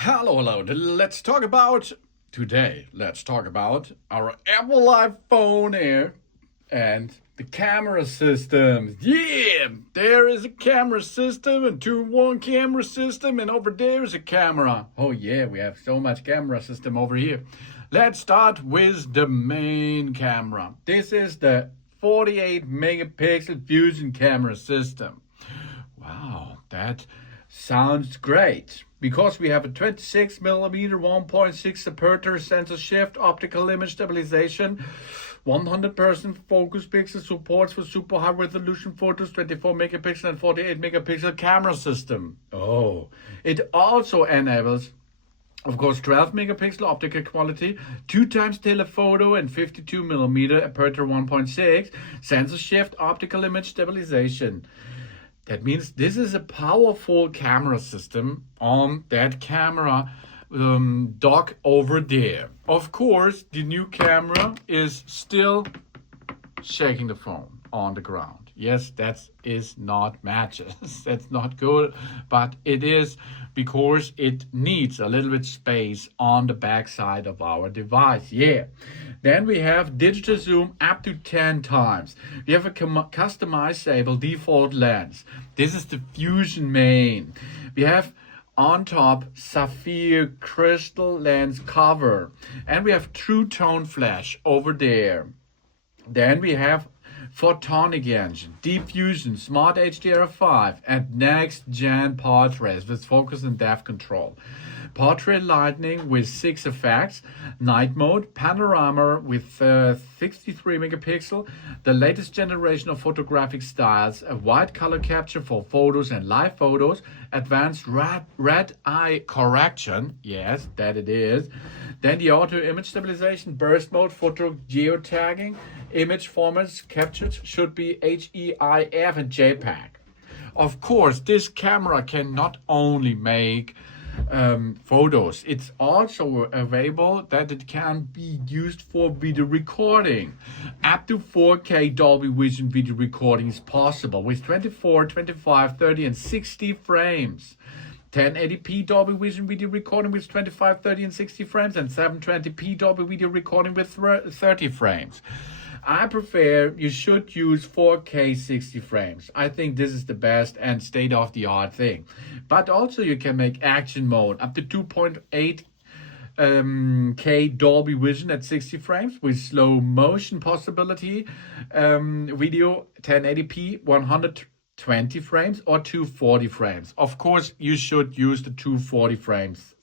Hello. Let's talk about our Apple iPhone Air and the camera systems. Yeah, there is a camera system and 2-1 camera system, and over there is a camera. Oh yeah, we have so much camera system over here. Let's start with the main camera. This is the 48 megapixel fusion camera system. Wow, that sounds great. Because we have a 26 millimeter 1.6 aperture sensor shift, optical image stabilization, 100% focus pixel, supports for super high resolution photos, 24 megapixel and 48 megapixel camera system. Oh, it also enables, of course, 12 megapixel optical quality, 2 times telephoto and 52 millimeter aperture 1.6 sensor shift, optical image stabilization. That means this is a powerful camera system on that camera dock over there. Of course, the new camera is still shaking the phone on the ground. Yes, that is not matches. That's not good, but it is because it needs a little bit space on the backside of our device. Yeah. Then we have digital zoom up to 10 times. We have a customizable default lens. This is the Fusion main. We have on top sapphire crystal lens cover, and we have true tone flash over there. Then we have photonic engine, deep fusion, smart HDR5, and next gen portraits with focus and depth control. Portrait lighting with 6 effects, night mode, panorama with 63 megapixel, the latest generation of photographic styles, a wide color capture for photos and live photos, advanced red eye correction, yes, that it is. Then the auto image stabilization, burst mode, photo geotagging, image formats captured should be HEIF and JPEG. Of course, this camera can not only make photos, it's also available that it can be used for video recording. Up to 4K Dolby Vision video recording is possible with 24, 25, 30 and 60 frames. 1080p Dolby Vision video recording with 25, 30 and 60 frames, and 720p Dolby video recording with 30 frames. I prefer you should use 4K 60 frames. I think this is the best and state-of-the-art thing. But also you can make action mode up to 2.8 K Dolby Vision at 60 frames with slow motion possibility, video 1080p 120 frames or 240 frames. Of course, you should use the 240 frames.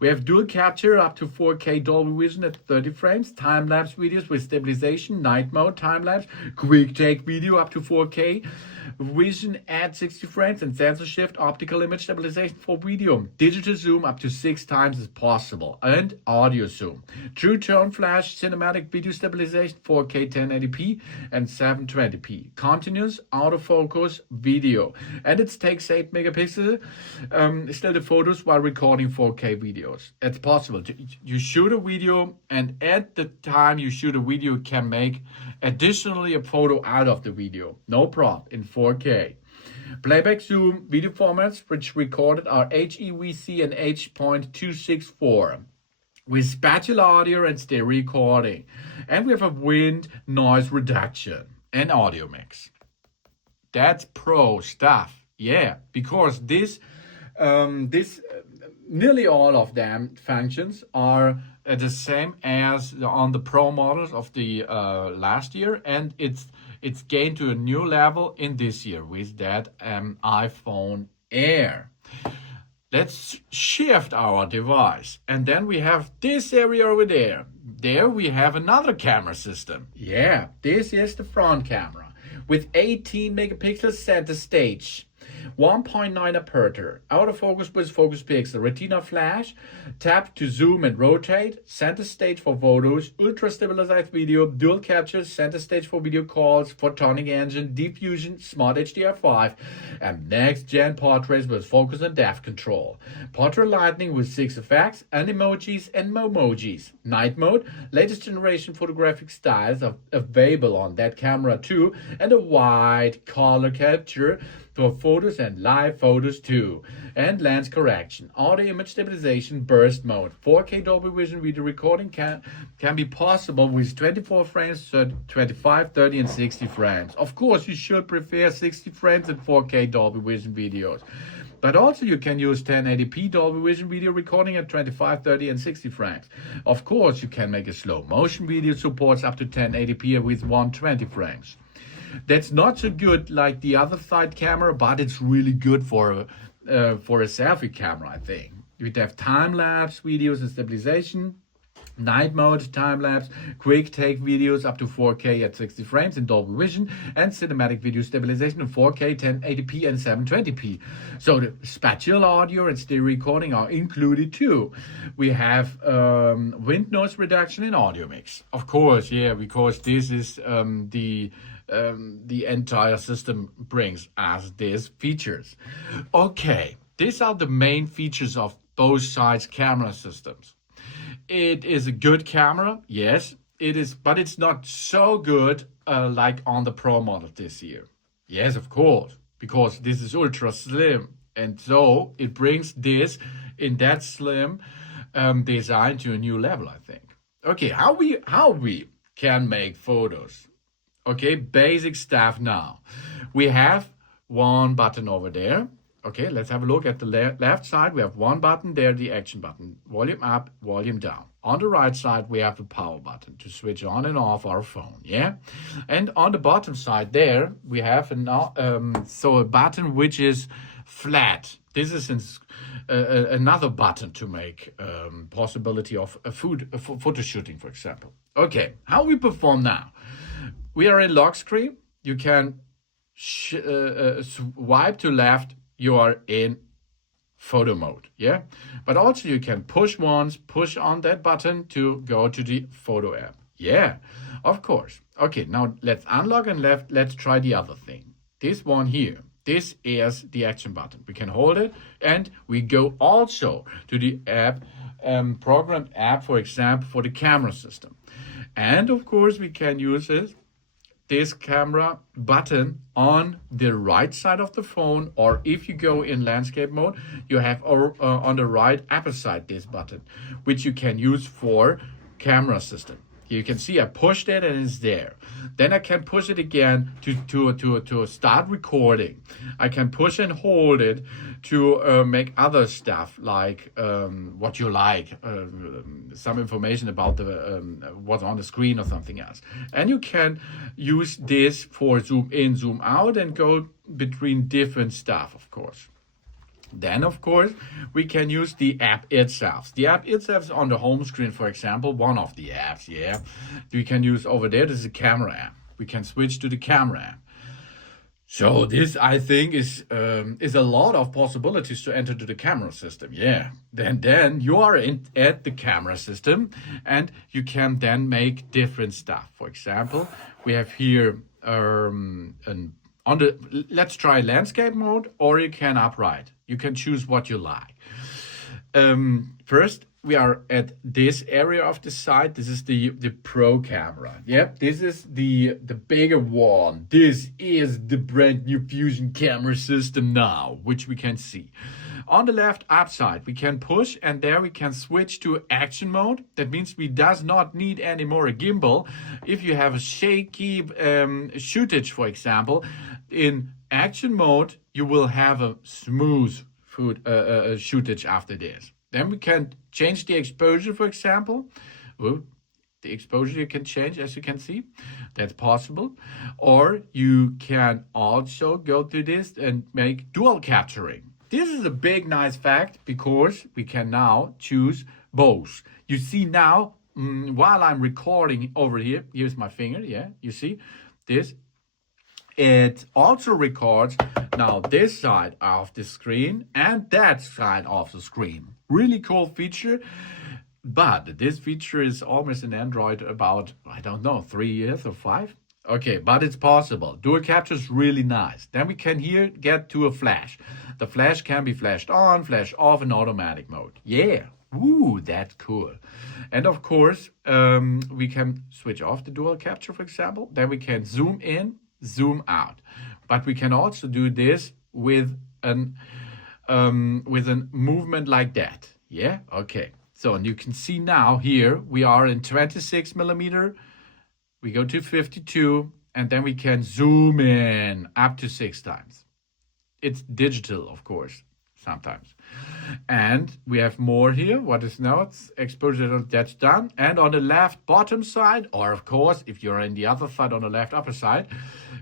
We have dual capture up to 4K Dolby Vision at 30 frames, time-lapse videos with stabilization, night mode, time-lapse, quick take video up to 4K Vision at 60 frames, and sensor shift optical image stabilization for video. Digital zoom up to 6 times is possible, and audio zoom. True tone flash, cinematic video stabilization, 4K 1080p and 720p. Continuous autofocus video, and it takes 8 megapixel still the photos while recording 4K videos. It's possible. You shoot a video, and at the time you shoot a video, you can make additionally a photo out of the video. No problem in 4K. Playback zoom video formats which recorded are HEVC and H.264 with spatial audio and stereo recording. And we have a wind noise reduction and audio mix. That's pro stuff. Yeah, because this nearly all of them functions are the same as on the Pro models of the last year, and it's gained to a new level in this year with that iPhone Air. Let's shift our device, and then we have this area over there. There we have another camera system. Yeah, this is the front camera with 18 megapixels center stage. 1.9 aperture, autofocus with focus pixel, retina flash, tap to zoom and rotate, center stage for photos, ultra stabilized video, dual capture, center stage for video calls, photonic engine, deep fusion, smart HDR5, and next gen portraits with focus and depth control. Portrait lighting with 6 effects, animojis and momojis. Night mode, latest generation photographic styles are available on that camera too, and a wide color capture for photos and live photos too. And lens correction, auto image stabilization, burst mode. 4K Dolby Vision video recording can be possible with 24 frames, 25, 30 and 60 frames. Of course, you should prefer 60 frames in 4K Dolby Vision videos. But also you can use 1080p Dolby Vision video recording at 25, 30 and 60 frames. Of course, you can make a slow motion video supports up to 1080p with 120 frames. That's not so good like the other side camera, but it's really good for a selfie camera, I think. You'd have time-lapse videos and stabilization, night mode, time-lapse, quick take videos up to 4K at 60 frames in Dolby Vision, and cinematic video stabilization in 4K, 1080p and 720p. So the spatial audio and stereo recording are included too. We have wind noise reduction and audio mix. Of course, yeah, because this is the entire system brings us these features. Okay, these are the main features of both sides camera systems. It is a good camera, yes, it is, but it's not so good like on the Pro model this year. Yes, of course, because this is ultra slim, and so it brings this in that slim design to a new level, I think. Okay, how we can make photos. Okay, basic stuff now. We have one button over there. Okay, let's have a look at the left side. We have one button there, the action button. Volume up, volume down. On the right side, we have the power button to switch on and off our phone, yeah? And on the bottom side there, we have a button which is flat. This is another button to make possibility of photo shooting, for example. Okay, how we perform now? We are in lock screen. You can swipe to left. You are in photo mode, yeah? But also you can push once, push on that button to go to the photo app. Yeah, of course. Okay, now let's unlock and let's try the other thing. This one here, this is the action button. We can hold it and we go also to the app, programmed app, for example, for the camera system. And of course we can use this camera button on the right side of the phone, or if you go in landscape mode, you have on the right upper side this button, which you can use for camera system. You can see I pushed it and it's there. Then I can push it again to start recording. I can push and hold it to make other stuff like what you like, some information about what's on the screen or something else. And you can use this for zoom in, zoom out, and go between different stuff, of course. Then, of course, we can use the app itself. The app itself is on the home screen, for example, one of the apps, yeah. We can use over there, this is a camera app. We can switch to the camera app. So this, I think, is a lot of possibilities to enter to the camera system, yeah. Then you are at the camera system, and you can then make different stuff. For example, we have here let's try landscape mode, or you can upright. You can choose what you like. First, we are at this area of the site. This is the Pro camera. Yep, this is the bigger one. This is the brand new Fusion camera system now, which we can see. On the left upside, we can push, and there we can switch to action mode. That means we does not need anymore a gimbal. If you have a shaky shootage, for example, in action mode, you will have a smooth shootage after this. Then we can change the exposure, for example. Well, the exposure you can change, as you can see. That's possible. Or you can also go to this and make dual capturing. This is a big nice fact because we can now choose both. You see now, while I'm recording over here, here's my finger, yeah, you see this. It also records now this side of the screen and that side of the screen. Really cool feature. But this feature is almost in Android about, I don't know, 3 years or 5. Okay, but it's possible. Dual capture is really nice. Then we can here get to a flash. The flash can be flashed on, flash off in automatic mode. Yeah, ooh, that's cool. And of course, we can switch off the dual capture, for example. Then we can zoom in, zoom out. But we can also do this with a movement like that. Yeah, okay. So, and you can see now here we are in 26 millimeter. We go to 52, and then we can zoom in up to 6 times. It's digital, of course, sometimes. And we have more here. What is now? It's exposure, that's done. And on the left bottom side, or of course, if you're in the other side, on the left upper side,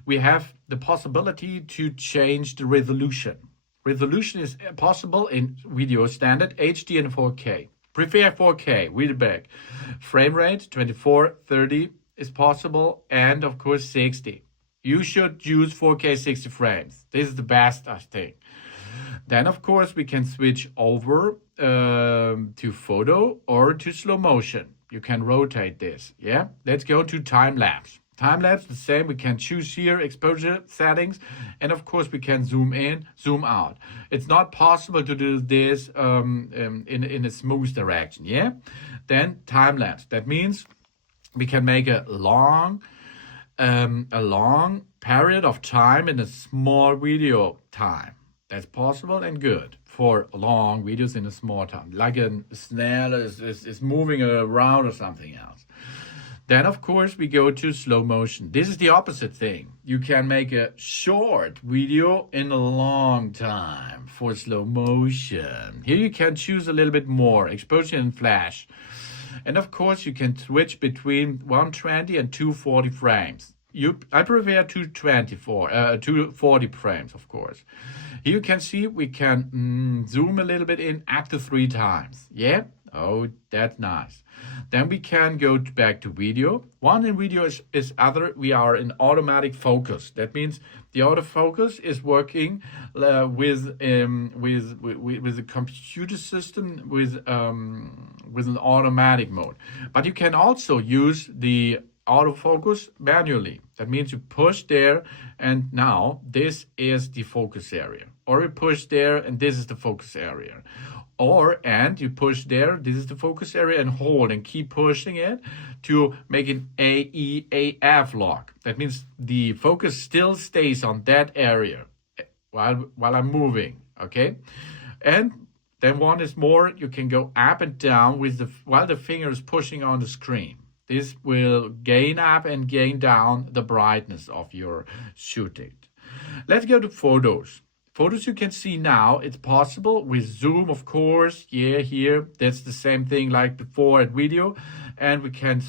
we have the possibility to change the resolution. Resolution is possible in video standard, HD and 4K. Prefer 4K, read it back. Frame rate, 24, 30 is possible, and of course 60. You should use 4K 60 frames. This is the best, I think. Then, of course, we can switch over to photo or to slow motion. You can rotate this, yeah? Let's go to time-lapse. Time-lapse, the same. We can choose here exposure settings. And, of course, we can zoom in, zoom out. It's not possible to do this in a smooth direction, yeah? Then, time-lapse. That means we can make a long period of time in a small video time. That's possible and good for long videos in a small time, like a snail is moving around or something else. Then, of course, we go to slow motion. This is the opposite thing. You can make a short video in a long time for slow motion. Here you can choose a little bit more, exposure and flash. And of course, you can switch between 120 and 240 frames. I prefer 240 frames, of course. Here you can see we can zoom a little bit in up to 3 times. Yeah? Oh, that's nice. Then we can go back to video. One in video is other. We are in automatic focus. That means the autofocus is working with the computer system with an automatic mode. But you can also use the autofocus manually. That means you push there, and now this is the focus area. Or you push there, and this is the focus area. And you push there, this is the focus area, and hold and keep pushing it to make an AEAF lock. That means the focus still stays on that area while I'm moving, okay? And then one is more, you can go up and down while the finger is pushing on the screen. This will gain up and gain down the brightness of your shooting. Let's go to photos. Photos you can see now, it's possible with zoom, of course. Yeah, here, that's the same thing like before at video. And we can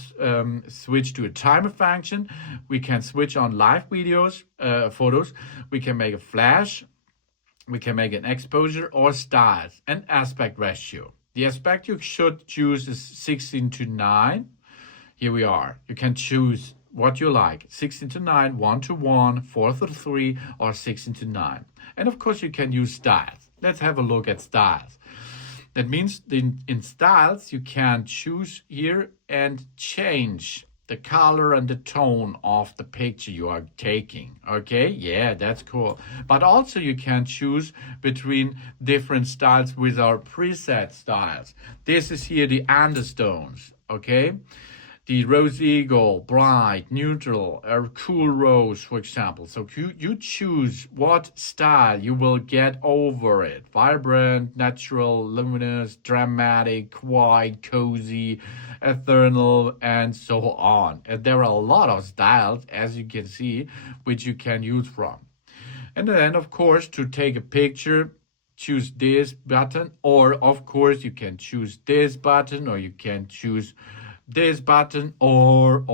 switch to a timer function. We can switch on live videos, photos. We can make a flash. We can make an exposure or styles and aspect ratio. The aspect you should choose is 16:9. Here we are. You can choose what you like, 16:9, 1:1, 4:3, or 16:9. And of course, you can use styles. Let's have a look at styles. That means in styles, you can choose here and change the color and the tone of the picture you are taking. Okay, yeah, that's cool. But also you can choose between different styles with our preset styles. This is here the undertones, okay? The rose eagle, bright, neutral, or cool rose, for example. So you choose what style you will get over it. Vibrant, natural, luminous, dramatic, quiet, cozy, ethereal, and so on. And there are a lot of styles, as you can see, which you can use from. And then, of course, to take a picture, choose this button. Or, of course, you can choose this button, or you can choose this button, or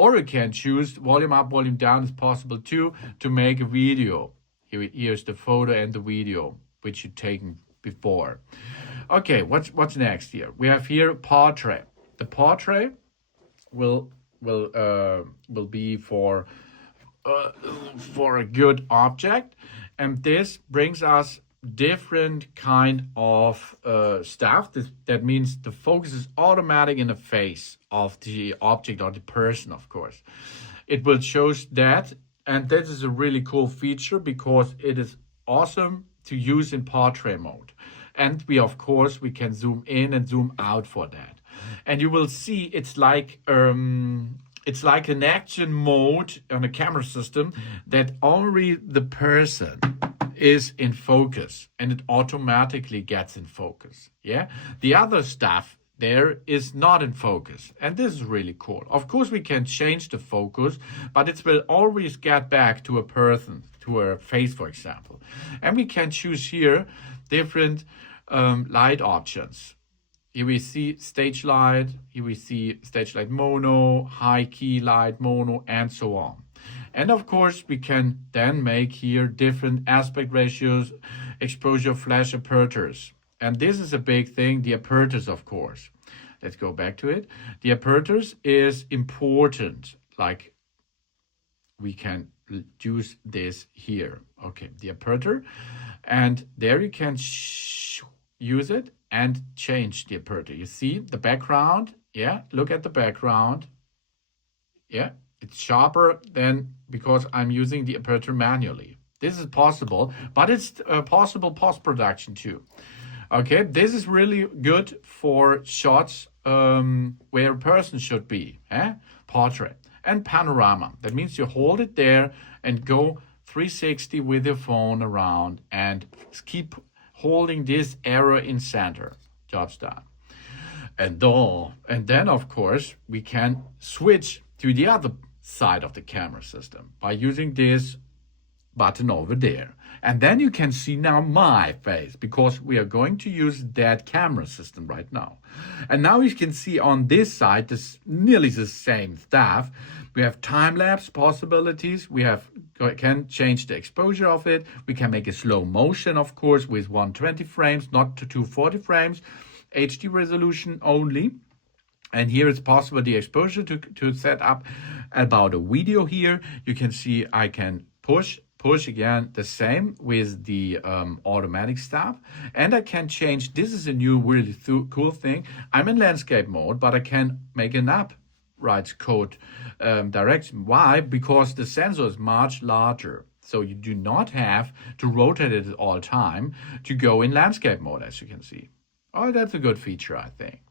you can choose volume up, volume down is possible too, to make a video. Here's the photo and the video which you taken before. Okay, what's next here? We have here portrait. The portrait will be for a good object, and this brings us different kind of stuff. That means the focus is automatic in the face of the object or the person, of course. It will show that, and this is a really cool feature because it is awesome to use in portrait mode. And we can zoom in and zoom out for that. And you will see it's like it's like an action mode on a camera system that only the person is in focus and it automatically gets in focus. Yeah. The other stuff there is not in focus. And this is really cool. Of course, we can change the focus, but it will always get back to a person, to a face, for example. And we can choose here different light options. Here we see stage light, here we see stage light mono, high key light mono, and so on. And of course, we can then make here different aspect ratios, exposure, flash apertures. And this is a big thing, the apertures, of course. Let's go back to it. The apertures is important, like we can use this here. Okay, the aperture. And there you can use it and change the aperture. You see the background? Yeah, look at the background. Yeah, it's sharper than because I'm using the aperture manually. This is possible, but it's possible post-production too. Okay, this is really good for shots where a person should be, portrait. And panorama, that means you hold it there and go 360 with your phone around and keep holding this arrow in center. Job's done. And then, of course, we can switch to the other side of the camera system by using this button over there. And then you can see now my face because we are going to use that camera system right now. And now you can see on this side, this nearly the same stuff. We have time-lapse possibilities. We can change the exposure of it. We can make a slow motion, of course, with 120 frames, not to 240 frames, HD resolution only. And here it's possible the exposure to set up about a video here. You can see I can push again the same with the automatic stuff. And I can change, this is a new really cool thing. I'm in landscape mode, but I can make an upright code direction. Why? Because the sensor is much larger. So you do not have to rotate it at all time to go in landscape mode, as you can see. Oh, that's a good feature, I think.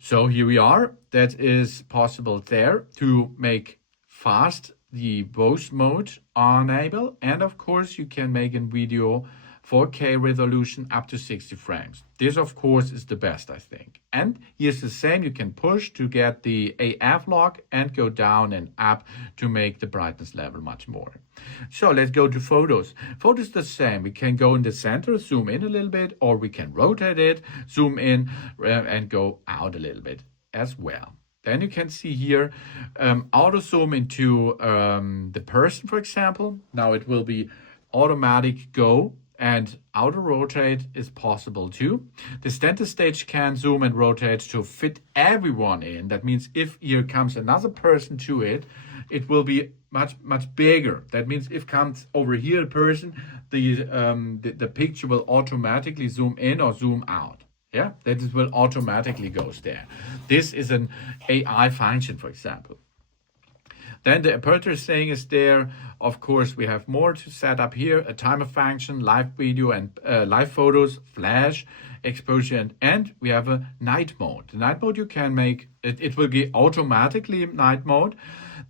So here we are. That is possible there to make fast the both mode enable. And of course, you can make a video 4K resolution up to 60 frames. This, of course, is the best, I think. And here's the same. You can push to get the AF lock and go down and up to make the brightness level much more. So let's go to photos. Photos the same. We can go in the center, zoom in a little bit, or we can rotate it, zoom in, and go out a little bit as well. Then you can see here auto zoom into the person, for example. Now it will be automatic go. And auto rotate is possible too. The center stage can zoom and rotate to fit everyone in. That means if here comes another person to it, it will be much bigger. That means if comes over here a person, the picture will automatically zoom in or zoom out. Yeah, that it will automatically goes there. This is an AI function, for example. Then the aperture thing is there. Of course, we have more to set up here. A timer function, live video and live photos, flash, exposure, and we have a night mode. The night mode you can make, it will be automatically night mode.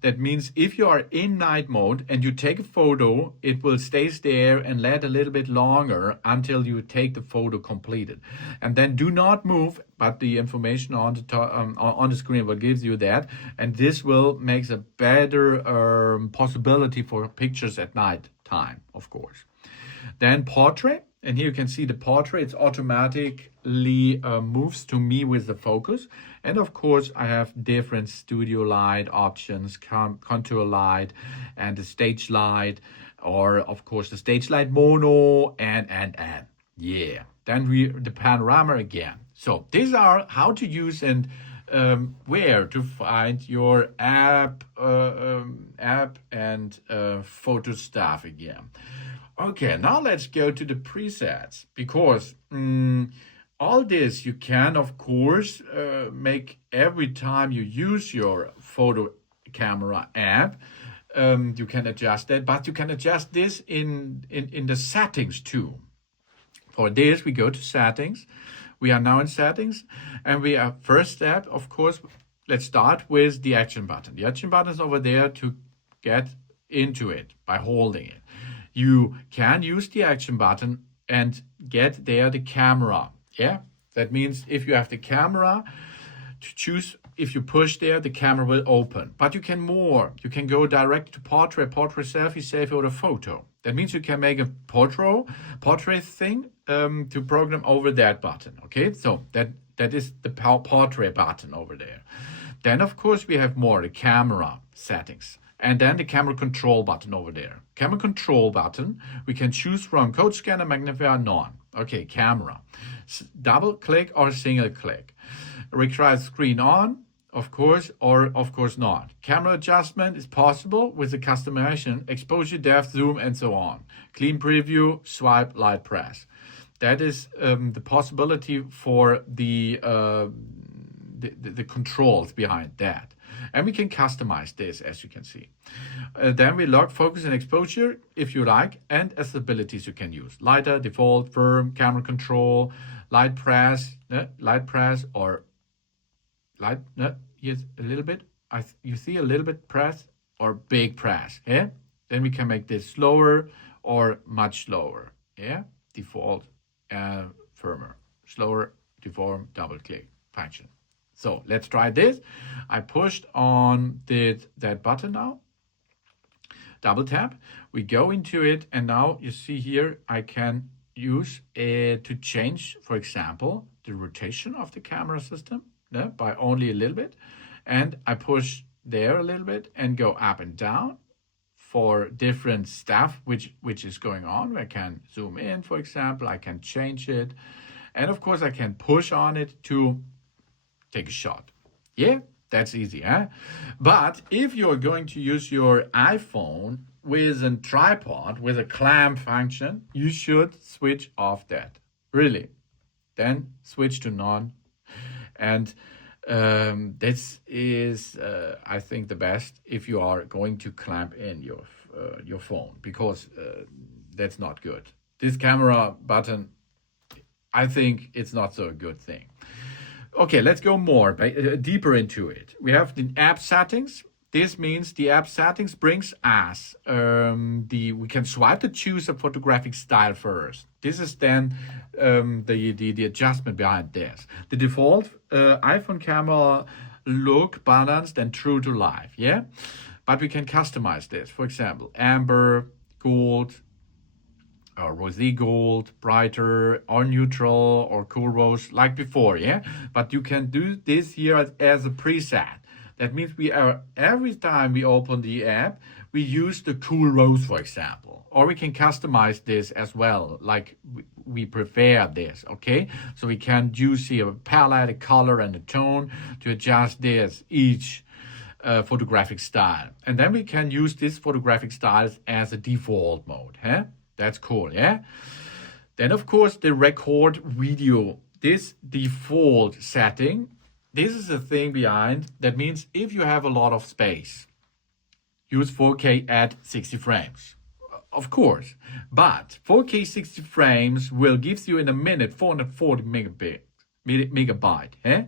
That means if you are in night mode and you take a photo, it will stay there and let a little bit longer until you take the photo completed. And then do not move, but the information on the screen will give you that. And this will make a better possibility for pictures at night time, of course. Then portrait. And here you can see the portrait. It's automatically moves to me with the focus. And of course, I have different studio light options, contour light, and the stage light, or of course the stage light mono, and. Yeah. Then the panorama again. So these are how to use and where to find your app and photo stuff again. Okay, now let's go to the presets, because all this you can, of course, make every time you use your photo camera app. You can adjust that, but you can adjust this in the settings too. For this, we go to settings. We are now in settings, and we are first step, of course. let's start with the action button. The action button is over there to get into it by holding it. You can use the action button and get there the camera. Yeah, that means if you have the camera to choose, if you push there, the camera will open. But you can more. You can go direct to portrait, selfie, or a photo. That means you can make a portrait thing to program over that button. Okay, so that is the portrait button over there. Then of course we have more, the camera settings. And then the camera control button over there. Camera control button, we can choose from code scanner, magnifier, none. Okay, camera. Double click or single click. Requires screen on, of course, or of course not. Camera adjustment is possible with the customization, exposure, depth, zoom, and so on. Clean preview, swipe, light press. That is the possibility for the controls behind that. And we can customize this, as you can see. Then we lock focus and exposure, if you like, and as abilities you can use. LiDAR, default, firm, camera control, light press, or light, yes, a little bit. You see a little bit press or big press, yeah? Then we can make this slower or much slower, yeah? Default, firmer, slower, deform, double click function. So let's try this. I pushed on that button now. Double tap. We go into it, and now you see here I can use it to change, for example, the rotation of the camera system by only a little bit. And I push there a little bit and go up and down for different stuff which is going on. I can zoom in, for example. I can change it. And of course I can push on it to take a shot. Yeah, that's easy, huh? But if you're going to use your iPhone with a tripod, with a clamp function, you should switch off that. Really. Then switch to none. And this is, I think, the best if you are going to clamp in your phone, because that's not good. This camera button, I think it's not so a good thing. Okay, let's go more deeper into it. We have the app settings. This means the app settings brings us we can swipe to choose a photographic style first. This is then the adjustment behind this. The default iPhone camera look balanced and true to life, yeah? But we can customize this. For example, amber, gold, or rosy gold, brighter, or neutral, or cool rose, like before, yeah? But you can do this here as a preset. That means every time we open the app, we use the cool rose, for example. Or we can customize this as well, like we prefer this, okay? So we can use here a palette, a color, and a tone to adjust this, each photographic style. And then we can use this photographic styles as a default mode, huh? That's cool, yeah? Then, of course, the record video. This default setting, this is the thing behind. That means if you have a lot of space, use 4K at 60 frames. Of course. But 4K 60 frames will give you in a minute 440 megabyte. Eh?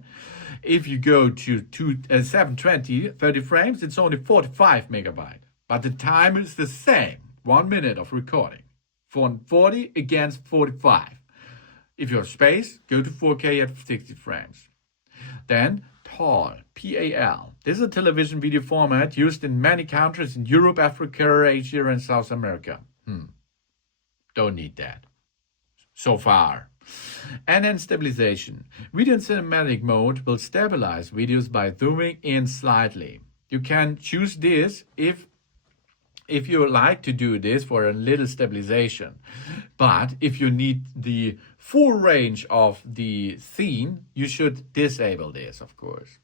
If you go to 720, 30 frames, it's only 45 megabyte. But the time is the same. 1 minute of recording. 440 against 45. If you have space, go to 4K at 60 frames. Then PAL, P-A-L. This is a television video format used in many countries in Europe, Africa, Asia, and South America. Don't need that. So far. And then stabilization. Video in cinematic mode will stabilize videos by zooming in slightly. You can choose this if you like to do this for a little stabilization. But if you need the full range of the scene, you should disable this, of course.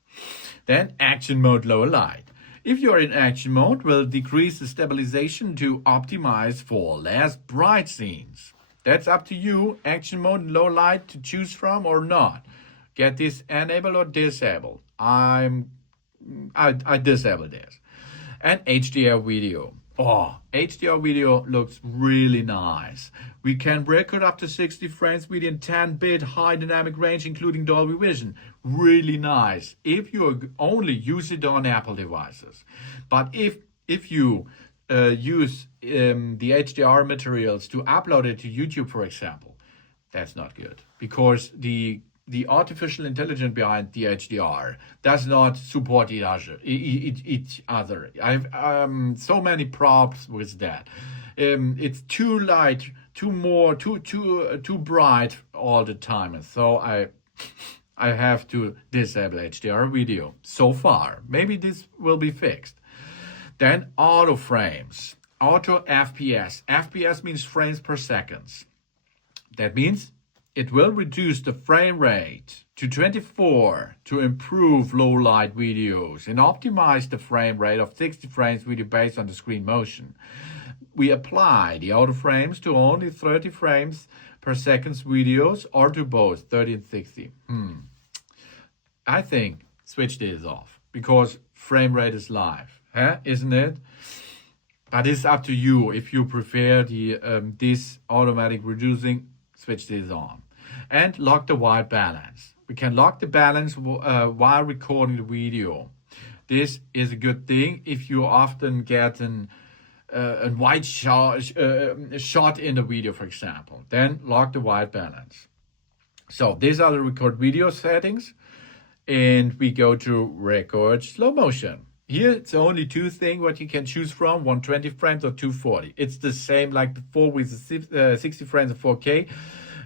Then action mode lower light. If you are in action mode, will decrease the stabilization to optimize for less bright scenes. That's up to you, action mode low light to choose from or not. Get this enabled or disabled. I disable this. And HDR video. Oh, HDR video looks really nice. We can record up to 60 frames within 10-bit high dynamic range, including Dolby Vision. Really nice if you only use it on Apple devices. But if you use the HDR materials to upload it to YouTube, for example, that's not good, because the artificial intelligence behind the HDR does not support each other. I have so many problems with that. It's too light, too bright all the time, and so I have to disable HDR video so far. Maybe this will be fixed. Then auto frames, auto FPS. FPS means frames per second. That means it will reduce the frame rate to 24 to improve low light videos and optimize the frame rate of 60 frames video based on the screen motion. We apply the auto frames to only 30 frames per second videos or to both 30 and 60. I think switch this off because frame rate is live, isn't it? But it's up to you. If you prefer this automatic reducing, switch this on. And lock the white balance. We can lock the balance while recording the video. This is a good thing if you often get a white shot in the video, for example. Then lock the white balance. So these are the record video settings. And we go to record slow motion. Here it's only two things what you can choose from, 120 frames or 240. It's the same like before with the 60 frames of 4K.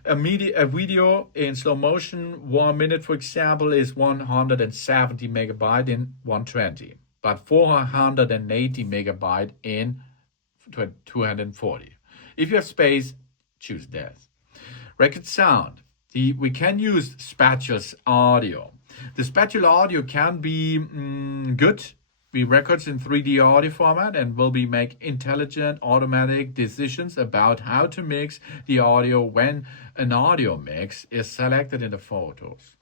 A video in slow motion, 1 minute, for example, is 170 megabyte in 120, but 480 megabyte in 240. If you have space, choose that. Record sound. We can use spatial audio. The spatial audio can be good. We records in 3D audio format and will be make intelligent automatic decisions about how to mix the audio when an audio mix is selected in the photos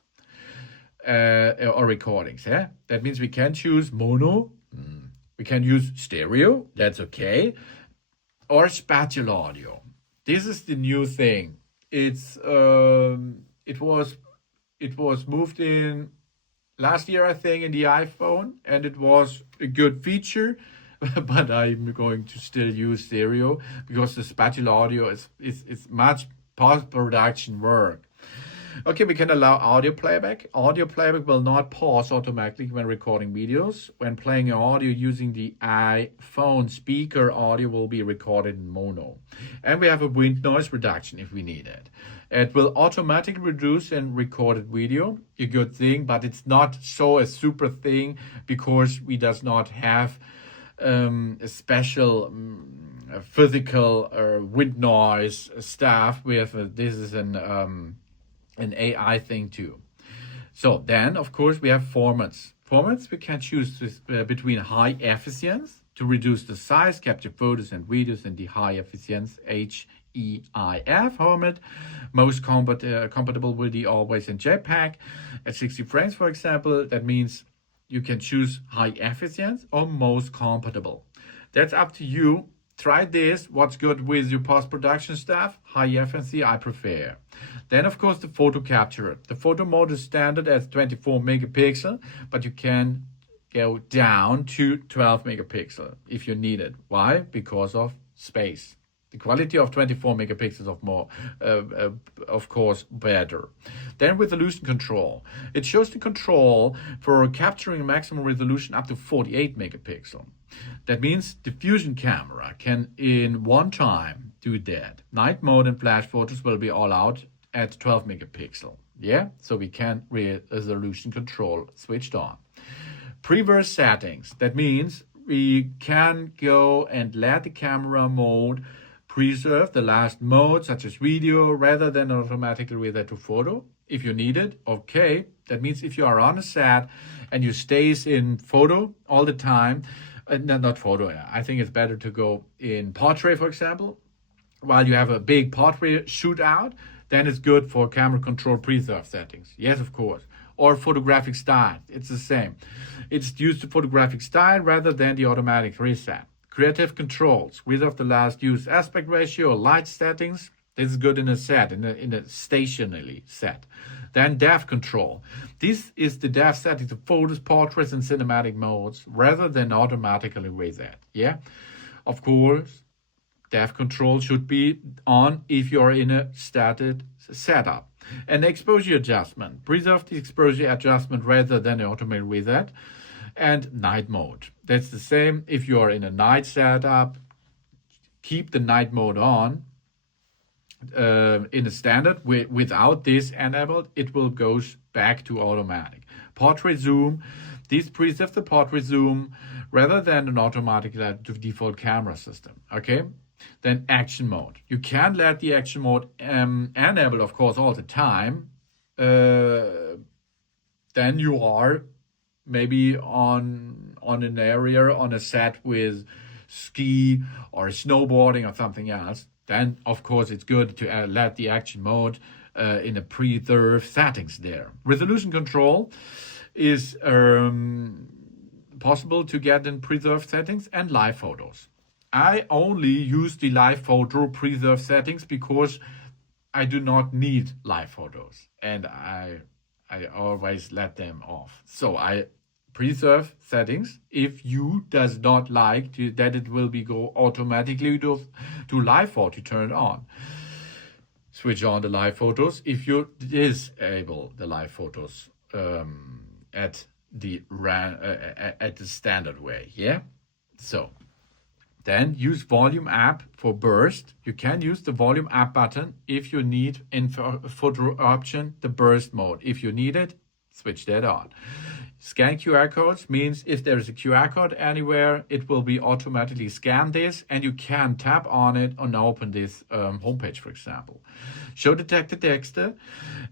or recordings. That means we can choose mono, we can use stereo, that's okay, or spatial audio. This is the new thing. It was moved in last year, I think, in the iPhone, and it was a good feature, but I'm going to still use stereo because the spatial audio is much post-production work. Okay, we can allow audio playback. Audio playback will not pause automatically when recording videos. When playing audio using the iPhone speaker, audio will be recorded in mono. And we have a wind noise reduction if we need it. It will automatically reduce and recorded video, a good thing, but it's not so a super thing because we does not have a special physical wind noise stuff. We have this is an AI thing too. So then, of course, we have formats. Formats we can choose between high efficiency to reduce the size, capture photos and videos in the high efficiency HEIF format, most compatible with the always in JPEG at 60 frames, for example. That means you can choose high efficiency or most compatible. That's up to you. Try this. What's good with your post-production stuff? High efficiency, I prefer. Then, of course, the photo capture. The photo mode is standard as 24 megapixel, but you can go down to 12 megapixel if you need it. Why? Because of space. The quality of 24 megapixels of course, better. Then resolution control. It shows the control for capturing a maximum resolution up to 48 megapixel. That means the Fusion camera can in one time do that. Night mode and flash photos will be all out at 12 megapixel. Yeah, so we can resolution control switched on. Preverse settings. That means we can go and let the camera mode preserve the last mode, such as video, rather than automatically relate to photo. If you need it, okay. That means if you are on a set and you stays in photo all the time, not photo, I think it's better to go in portrait, for example, while you have a big portrait shootout, then it's good for camera control preserve settings. Yes, of course. Or photographic style, it's the same. It's used to photographic style rather than the automatic reset. Creative controls, width of the last used aspect ratio, light settings. This is good in a set, in a stationary set. Then depth control. This is the depth setting to photos, portraits, and cinematic modes rather than automatically with that. Yeah, of course, depth control should be on if you're in a static setup. And exposure adjustment. Preserve the exposure adjustment rather than automate with that. And night mode. That's the same. If you are in a night setup, keep the night mode on. In a standard, without this enabled, it will go back to automatic. Portrait zoom. This preserves the portrait zoom rather than an automatic default camera system. Okay. Then action mode. You can let the action mode enable, of course, all the time. Then you are maybe on an area, on a set with ski or snowboarding or something else. Then, of course, it's good to let the action mode in a preserved settings there. Resolution control is possible to get in preserved settings and live photos. I only use the live photo preserved settings because I do not need live photos, and I always let them off. So I preserve settings. If you does not like that it will be go automatically to live photo, turn it on. Switch on the live photos if you disable the live photos at the standard way. Yeah. So then use volume app for burst. You can use the volume app button if you need in photo option the burst mode. If you need it, switch that on. Scan QR codes means if there is a QR code anywhere, it will be automatically scan this, and you can tap on it and open this homepage, for example. Show detected text.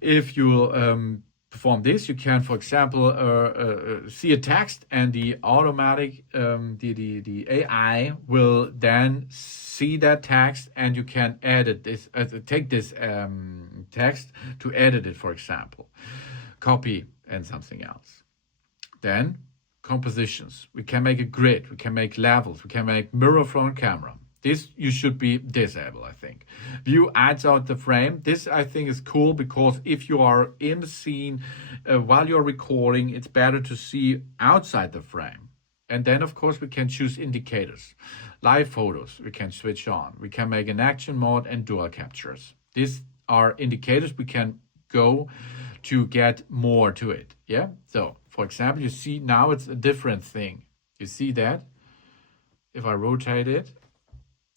If you perform this, you can, for example, see a text, and the automatic, the AI will then see that text, and you can edit this, take this text to edit it, for example, copy and something else. Then compositions. We can make a grid, we can make levels, we can make mirror front camera. This you should be disabled, I think. View adds out the frame. This I think is cool because if you are in the scene while you're recording, it's better to see outside the frame. And then of course we can choose indicators. Live photos we can switch on. We can make an action mode and dual captures. These are indicators we can go to get more to it. Yeah. So for example, you see now it's a different thing. You see that? If I rotate it,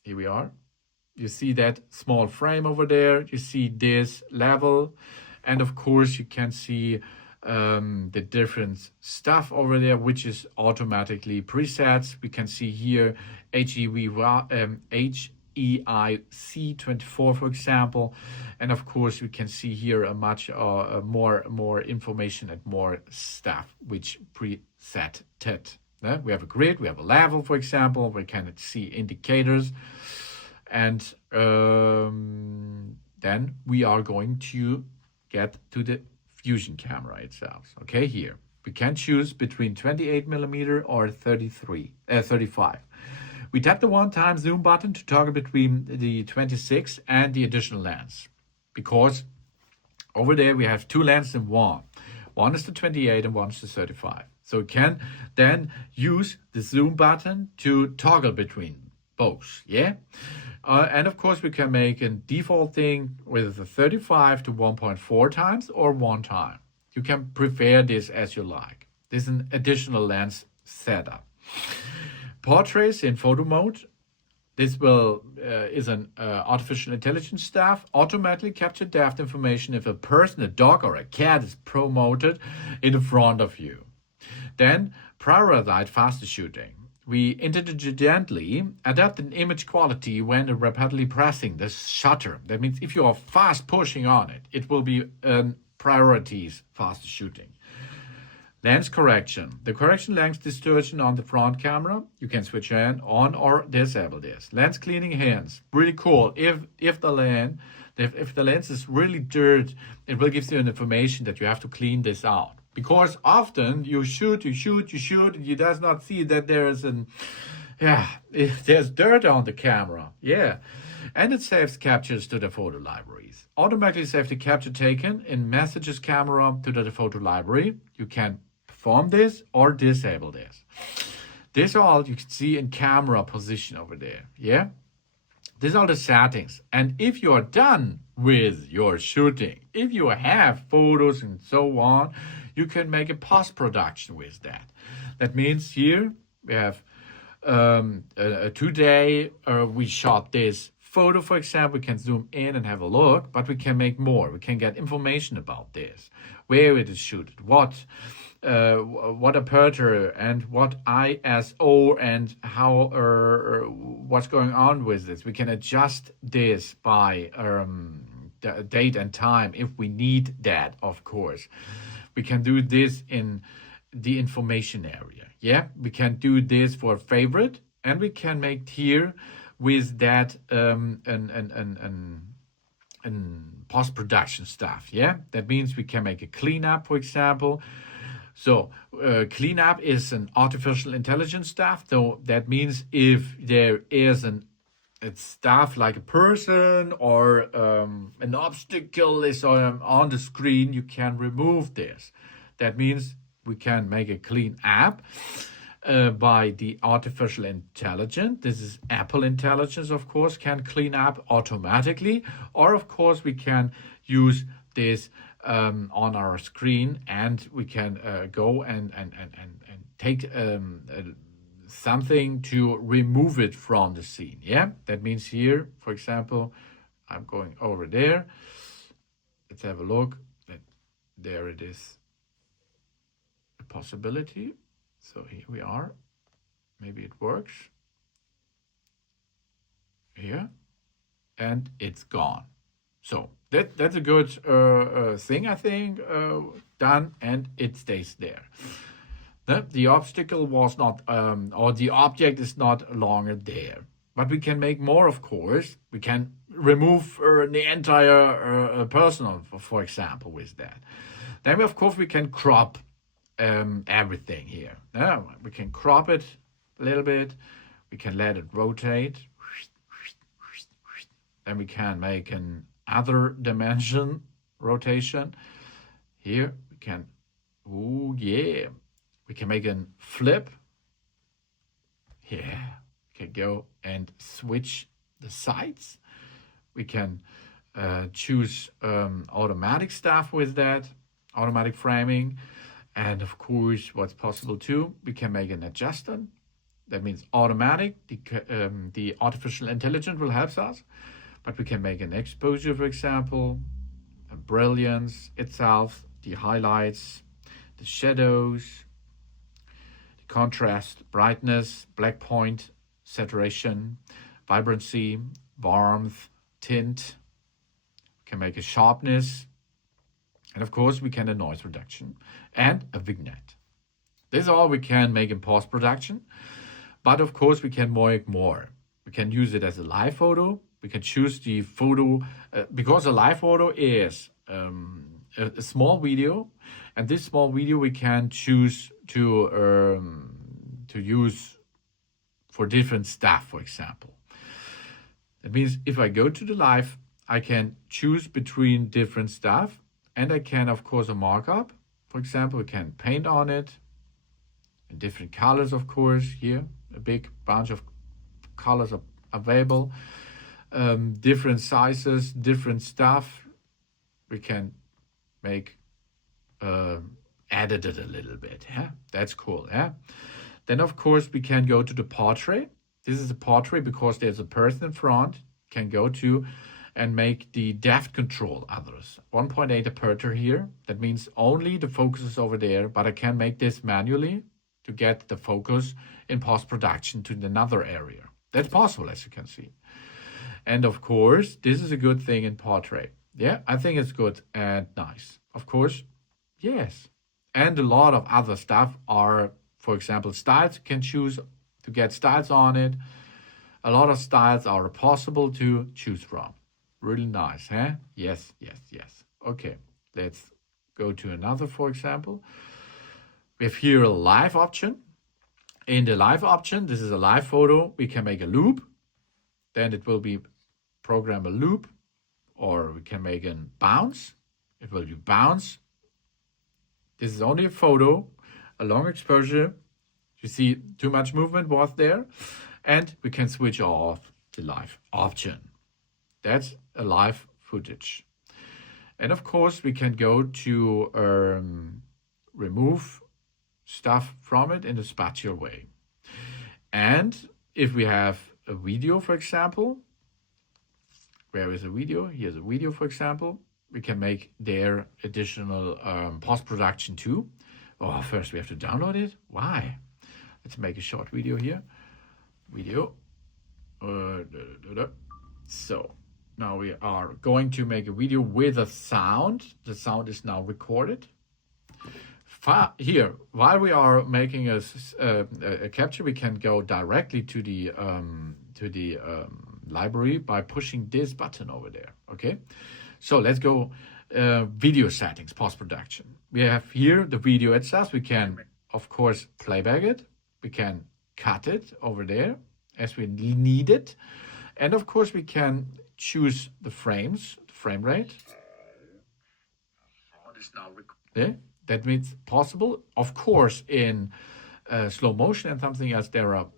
here we are. You see that small frame over there. You see this level. And of course, you can see the different stuff over there, which is automatically presets. We can see here HEIC24, for example. And of course, we can see here a much more information and more stuff which preset it. We have a grid, we have a level, for example. We can see indicators. And then we are going to get to the Fusion camera itself. Okay, here. We can choose between 28mm or 35. We tap the one-time zoom button to toggle between the 26 and the additional lens. Because over there we have two lenses in one. One is the 28 and one is the 35. So we can then use the zoom button to toggle between both. Yeah. And of course we can make a default thing with the 35 to 1.4 times or 1 time. You can prefer this as you like. This is an additional lens setup. Portraits in photo mode. This is an artificial intelligence staff automatically capture depth information if a person, a dog or a cat is promoted in front of you. Then prioritize faster shooting. We intelligently adapt an image quality when rapidly pressing the shutter. That means if you are fast pushing on it, it will be priorities faster shooting. Lens correction. The correction lens distortion on the front camera. You can switch on or disable this. Lens cleaning hands. Really cool. If the lens is really dirt, it will give you an information that you have to clean this out. Because often you shoot, and you does not see that there is Yeah, there's dirt on the camera. Yeah. And it saves captures to the photo libraries. Automatically save the capture taken in messages camera to the photo library. You can perform this or disable this. This all you can see in camera position over there. Yeah. These are the settings. And if you are done with your shooting, if you have photos and so on, you can make a post-production with that. That means here we have today we shot this photo, for example. We can zoom in and have a look, but we can make more. We can get information about this, where it is shooted, what aperture and what ISO and how what's going on with this. We can adjust this by the date and time if we need that, of course. We can do this in the information area. Yeah, we can do this for favorite, and we can make here with that and post-production stuff. Yeah, that means we can make a cleanup, for example. So cleanup is an artificial intelligence stuff. So that means if there is it's stuff like a person or an obstacle is on the screen, you can remove this. That means we can make a clean app by the artificial intelligence. This is Apple intelligence, of course, can clean up automatically. Or, of course, we can use this on our screen, and we can go and take something to remove it from the scene. Yeah, that means here, for example, I'm going over there. Let's have a look. There it is. A possibility. So here we are. Maybe it works. Here. And it's gone. So that's a good thing, I think, done, and it stays there. The obstacle was not, or the object is not longer there. But we can make more, of course. We can remove the entire person, for example, with that. Then, of course, we can crop everything here. We can crop it a little bit. We can let it rotate. Then we can make an other dimension rotation. Here we can, oh yeah, we can make a flip. Yeah, we can go and switch the sides. We can choose automatic stuff with that, automatic framing. And of course, what's possible too, we can make an adjustment. That means automatic. The artificial intelligence will help us. But we can make an exposure, for example, a brilliance itself, the highlights, the shadows, the contrast, brightness, black point, saturation, vibrancy, warmth, tint. We can make a sharpness. And of course, we can do noise reduction and a vignette. This is all we can make in post-production. But of course, we can make more. We can use it as a live photo. We can choose the photo because a live photo is a small video, and this small video we can choose to use for different stuff. For example, that means if I go to the live, I can choose between different stuff, and I can, of course, a markup. For example, we can paint on it in different colors. Of course, here a big bunch of colors are available. Different sizes, different stuff. We can make edit it a little bit. Yeah, that's cool. Yeah. Then of course we can go to the portrait. This is a portrait because there's a person in front. Can go to and make the depth control others. 1.8 aperture here. That means only the focus is over there, but I can make this manually to get the focus in post-production to another area. That's possible, as you can see. And of course, this is a good thing in portrait. Yeah, I think it's good and nice. Of course, yes. And a lot of other stuff are, for example, styles. You can choose to get styles on it. A lot of styles are possible to choose from. Really nice, huh? Yes, yes, yes. Okay, let's go to another, for example. We have here a live option. In the live option, this is a live photo, we can make a loop. Then it will be program a loop, or we can make a bounce. It will be bounce. This is only a photo, a long exposure. You see too much movement was there. And we can switch off the live option. That's a live footage. And of course, we can go to remove stuff from it in a spatial way. And if we have a video, for example, where is a video? Here's a video, for example. We can make there additional post-production too. Oh, first we have to download it. Why? Let's make a short video here. Video. So now we are going to make a video with a sound. The sound is now recorded. Here, while we are making a capture, we can go directly to the library by pushing this button over there. Okay, so let's go video settings, post-production. We have here the video itself. We can, of course, playback it. We can cut it over there as we need it. And of course, we can choose the frames, the frame rate. Yeah, that means possible. Of course, in slow motion and something else, there are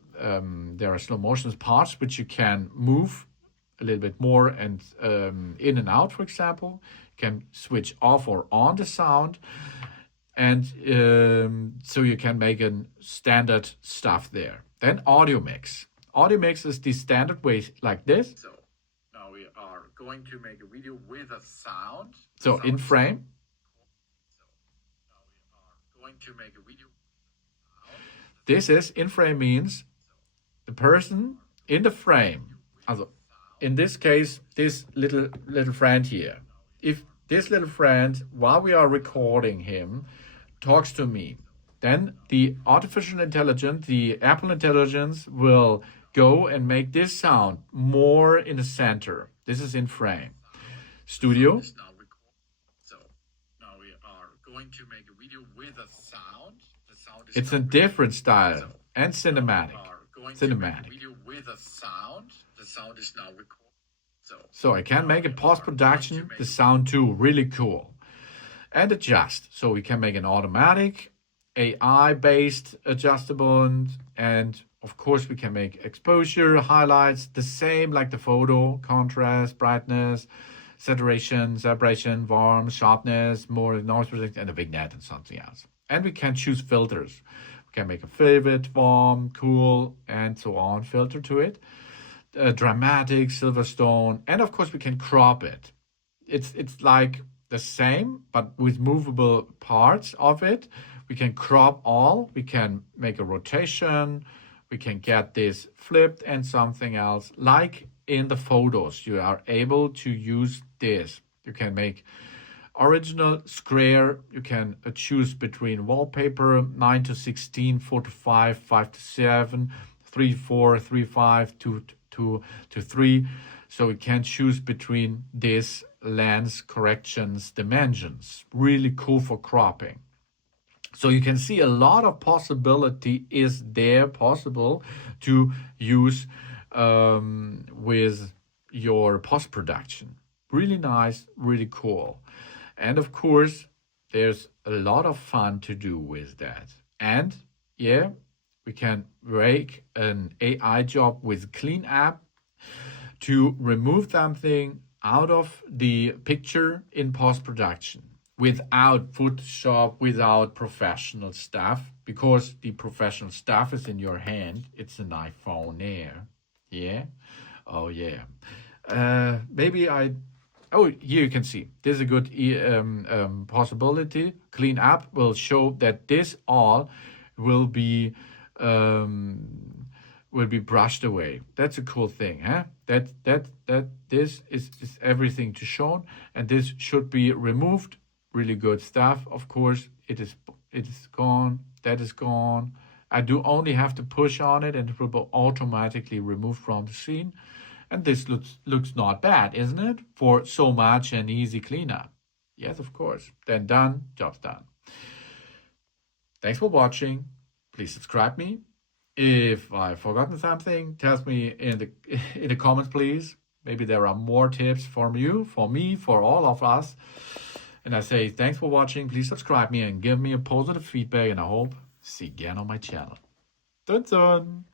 slow motion parts which you can move a little bit more and in and out, for example. You can switch off or on the sound. And so you can make a standard stuff there. Then audio mix. Audio mix is the standard way like this. So now we are going to make a video with a sound. So in frame. So now we are going to make a video. This is in frame means the person in the frame. Also, in this case, this little friend here. If this little friend, while we are recording him, talks to me, then the artificial intelligence, the Apple intelligence, will go and make this sound more in the center. This is in frame. Studio. So now we are going to make a video with a sound. The sound is it's a different style and cinematic. Cinematic. Video with a sound. The sound is now recorded. So I can make a post-production, the sound too, really cool. And adjust. So we can make an automatic, AI-based adjustable, and of course we can make exposure, highlights, the same like the photo, contrast, brightness, saturation, separation, warmth, sharpness, more noise protection, and a vignette and something else. And we can choose filters. We can make a favorite, warm, cool, and so on filter to it. Dramatic, Silverstone, and of course we can crop it. It's like the same, but with movable parts of it. We can crop all, we can make a rotation, we can get this flipped and something else. Like in the photos, you are able to use this. You can make original square, you can choose between wallpaper, 9 to 16, 4 to 5, 5 to 7, 3, 4, 3, 5, 2 to 3. So we can choose between this lens corrections dimensions. Really cool for cropping. So you can see a lot of possibility is there possible to use with your post-production. Really nice, really cool. And of course, there's a lot of fun to do with that. And yeah, we can make an AI job with Clean App to remove something out of the picture in post-production without Photoshop, without professional stuff, because the professional stuff is in your hand. It's an iPhone Air. Yeah? Oh, yeah. Oh, here you can see. This is a good possibility. Clean Up will show that this all will be brushed away. That's a cool thing, huh? That this is everything to shown, and this should be removed. Really good stuff. Of course, it is gone. That is gone. I do only have to push on it, and it will be automatically removed from the scene. And this looks not bad, isn't it? For so much and easy cleanup. Yes, of course. Then done, job's done. Thanks for watching. Please subscribe me. If I've forgotten something, tell me in the comments, please. Maybe there are more tips from you, for me, for all of us. And I say thanks for watching. Please subscribe me and give me a positive feedback. And I hope see you again on my channel. Dun dun.